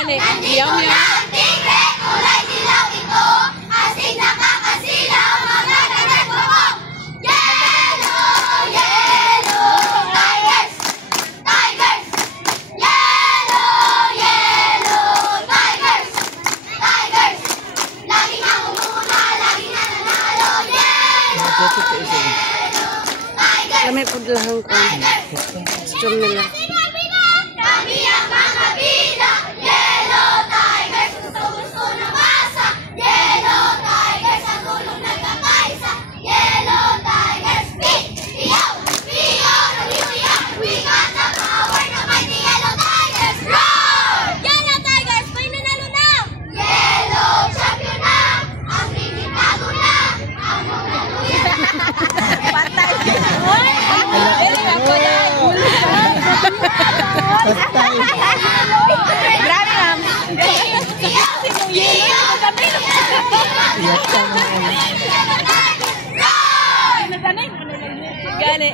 Gani. Yum yum. Tigre, kulay dilaw ito. Asing nakakasilaw, mga nagagawang. Yellow, yellow, tigers. Tigers. Yellow, yellow, tigers. Tigers. Lagi na umuna, lagi na nanalo. Yellow, yellow, tigers. Kami po lahang ko. Strum nila. Kami ang mga bida. Yellow tigers, gusto na masa. Yellow tigers, ang tulong nagkakaisa. Yellow tigers, beat, iyaw, iyaw, nag-iuyaw. We got the power na mighty yellow tigers. Roar! Yellow tigers, may nanalo na. Yellow champion na. Ang binitago na. Ang mga luya. Patay. Grabe ma'am. Sinong yelo kami. Gani.